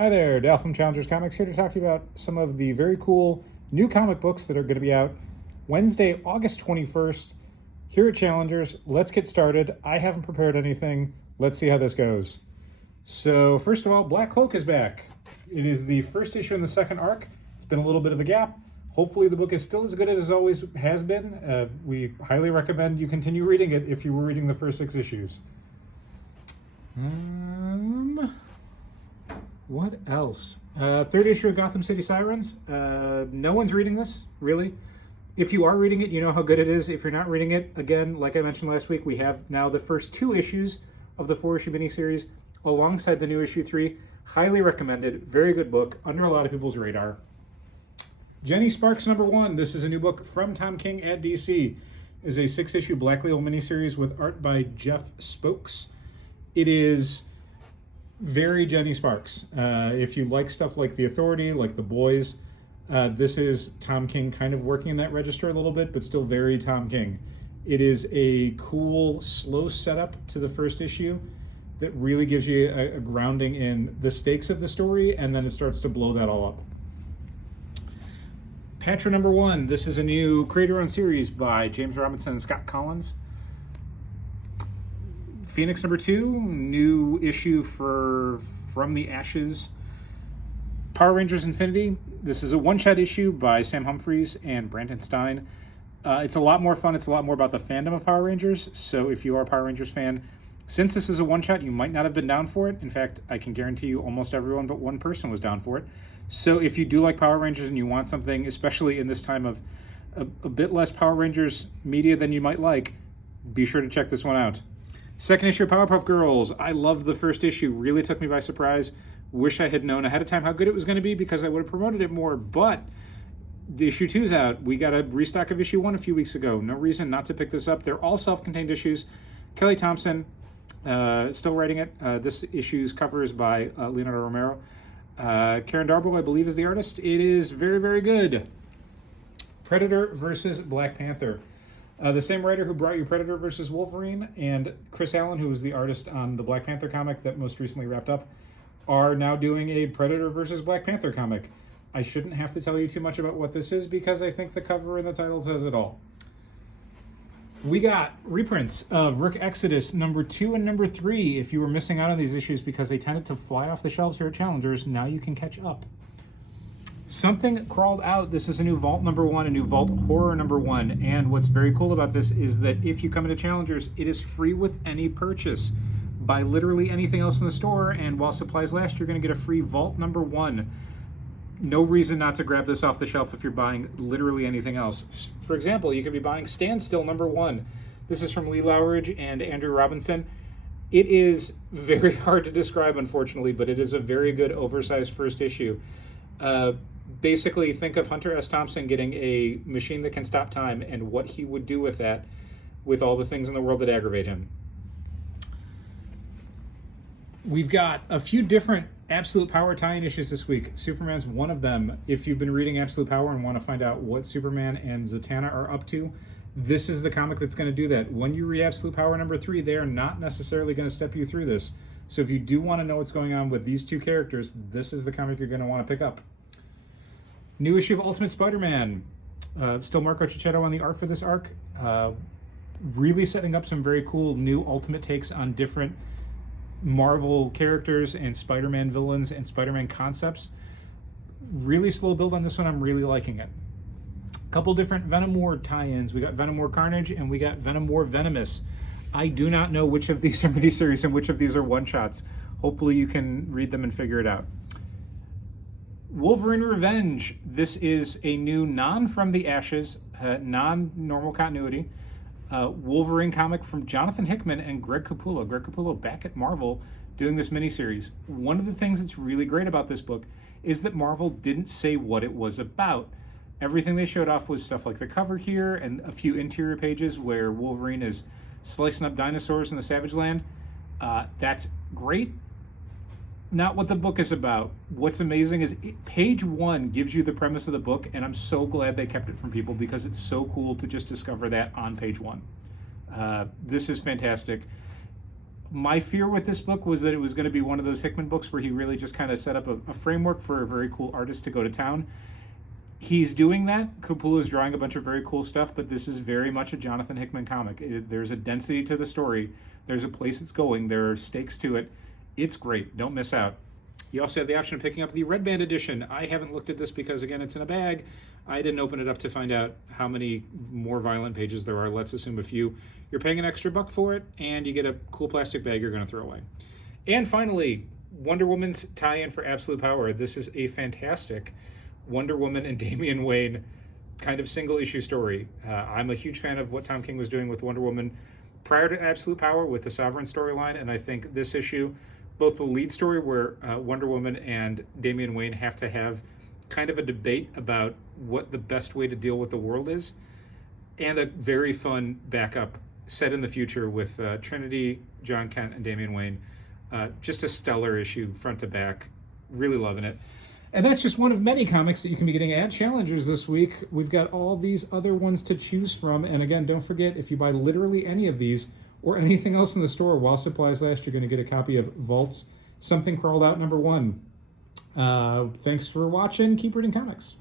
Hi there, Dal from Challengers Comics here to talk to you about some of the very cool new comic books that are going to be out Wednesday, August 21st here at Challengers. Let's get started. I haven't prepared anything. Let's see how this goes. So, first of all, Black Cloak is back. It is the first issue in the second arc. It's been a little bit of a gap. Hopefully the book is still as good as it always has been. We highly recommend you continue reading it if you were reading the first 6 issues. What else? Third issue of Gotham City Sirens. No one's reading this, really. If you are reading it, you know how good it is. If you're not reading it, again, like I mentioned last week, we have now the first 2 issues of the 4-issue miniseries alongside the new issue 3. Highly recommended. Very good book. Under a lot of people's radar. Jenny Sparks #1. This is a new book from Tom King at DC. It is a 6-issue Black Label miniseries with art by Jeff Spokes. It is very Jenny Sparks. If you like stuff like The Authority, like The Boys, this is Tom King kind of working in that register a little bit, but still very Tom King. It is a cool, slow setup to the first issue that really gives you a grounding in the stakes of the story, and then it starts to blow that all up. Patra #1. This is a new creator-owned series by James Robinson and Scott Collins. Phoenix #2, new issue for From the Ashes. Power Rangers Infinity. This is a one-shot issue by Sam Humphries and Brandon Stein. It's a lot more fun. It's a lot more about the fandom of Power Rangers. So if you are a Power Rangers fan, since this is a one-shot, you might not have been down for it. In fact, I can guarantee you almost everyone but one person was down for it. So if you do like Power Rangers and you want something, especially in this time of a bit less Power Rangers media than you might like, be sure to check this one out. Second issue of Powerpuff Girls. I loved the first issue. Really took me by surprise. Wish I had known ahead of time how good it was going to be because I would have promoted it more. But the issue 2's out. We got a restock of issue 1 a few weeks ago. No reason not to pick this up. They're all self-contained issues. Kelly Thompson, still writing it. This issue's cover is by Leonardo Romero. Karen Darbo, I believe, is the artist. It is very, very good. Predator versus Black Panther. The same writer who brought you Predator vs. Wolverine and Chris Allen, who was the artist on the Black Panther comic that most recently wrapped up, are now doing a Predator vs. Black Panther comic. I shouldn't have to tell you too much about what this is because I think the cover and the title says it all. We got reprints of Rick Exodus #2 and #3. If you were missing out on these issues because they tended to fly off the shelves here at Challengers, now you can catch up. Something Crawled Out. This is a new Vault #1, a new Vault Horror #1. And what's very cool about this is that if you come into Challengers, it is free with any purchase. Buy literally anything else in the store, and while supplies last, you're going to get a free Vault #1. No reason not to grab this off the shelf if you're buying literally anything else. For example, you could be buying Standstill #1. This is from Lee Lowridge and Andrew Robinson. It is very hard to describe, unfortunately, but it is a very good oversized first issue. Basically, think of Hunter S. Thompson getting a machine that can stop time and what he would do with that, with all the things in the world that aggravate him. We've got a few different Absolute Power tie-in issues this week. Superman's one of them. If you've been reading Absolute Power and want to find out what Superman and Zatanna are up to, this is the comic that's going to do that. When you read Absolute Power #3, they are not necessarily going to step you through this. So if you do want to know what's going on with these two characters, this is the comic you're going to want to pick up. New issue of Ultimate Spider-Man. Still Marco Cicchetto on the art for this arc. Really setting up some very cool new Ultimate takes on different Marvel characters and Spider-Man villains and Spider-Man concepts. Really slow build on this one. I'm really liking it. A couple different Venom War tie-ins. We got Venom War Carnage and we got Venom War Venomous. I do not know which of these are miniseries and which of these are one-shots. Hopefully you can read them and figure it out. Wolverine Revenge. This is a new non-From the Ashes, non-normal continuity Wolverine comic from Jonathan Hickman and Greg Capullo. Greg Capullo back at Marvel doing this miniseries. One of the things that's really great about this book is that Marvel didn't say what it was about. Everything they showed off was stuff like the cover here and a few interior pages where Wolverine is slicing up dinosaurs in the Savage Land. That's great. Not what the book is about. What's amazing is page 1 gives you the premise of the book, and I'm so glad they kept it from people because it's so cool to just discover that on page 1. This is fantastic. My fear with this book was that it was going to be one of those Hickman books where he really just kind of set up a framework for a very cool artist to go to town. He's doing that. Capullo is drawing a bunch of very cool stuff, but this is very much a Jonathan Hickman comic. There's a density to the story. There's a place it's going. There are stakes to it. It's great. Don't miss out. You also have the option of picking up the Red Band edition. I haven't looked at this because, again, it's in a bag. I didn't open it up to find out how many more violent pages there are. Let's assume a few. You're paying an extra $1 for it, and you get a cool plastic bag you're going to throw away. And finally, Wonder Woman's tie-in for Absolute Power. This is a fantastic Wonder Woman and Damian Wayne kind of single-issue story. I'm a huge fan of what Tom King was doing with Wonder Woman prior to Absolute Power with the Sovereign storyline, and I think this issue, both the lead story where Wonder Woman and Damian Wayne have to have kind of a debate about what the best way to deal with the world is, and a very fun backup set in the future with Trinity, John Kent, and Damian Wayne. Just a stellar issue front to back. Really loving it. And that's just one of many comics that you can be getting at Challengers this week. We've got all these other ones to choose from. And again, don't forget, if you buy literally any of these or anything else in the store while supplies last, you're going to get a copy of Vault's Something Crawled Out #1. Thanks for watching. Keep reading comics.